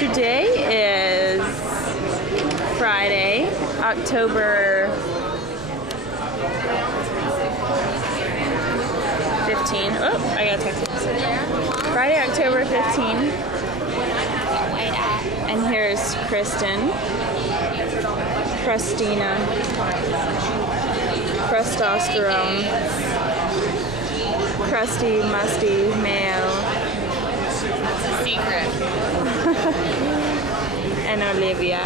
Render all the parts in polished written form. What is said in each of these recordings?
Today is Friday, October 15. Oh, I got a text message. Friday, October 15. And here's Kristen, Christina, Crustosperone, Crusty Musty Mayo. It's a secret. And Olivia,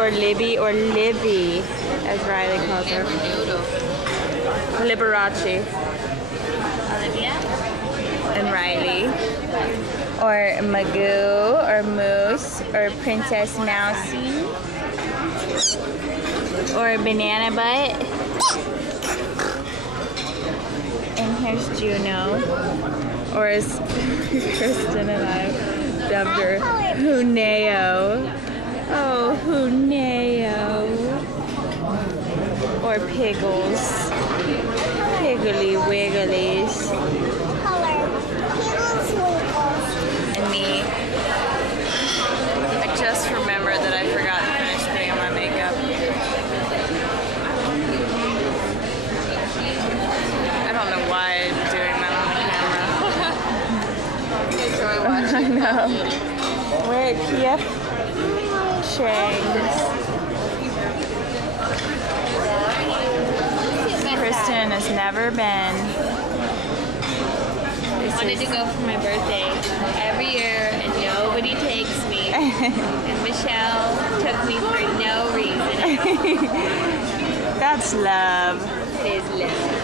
or Libby, or Livy, as Riley calls her. Liberace. Olivia? And Riley. Or Magoo, or Moose, or Princess Mousy, or Banana Butt. And here's Juno, or as Kristen and I dubbed her, Huneo. Oh, Huneo. Or Piggles. Piggly Wigglies. And me. I just remembered that I forgot to finish putting on my makeup. I don't know why I'm doing that on the camera. Enjoy watching. I know. We're at Kiev Chang's. Kristen has never been. I wanted to go for my birthday every year and nobody takes me. And Michelle took me for no reason. That's love. It is love.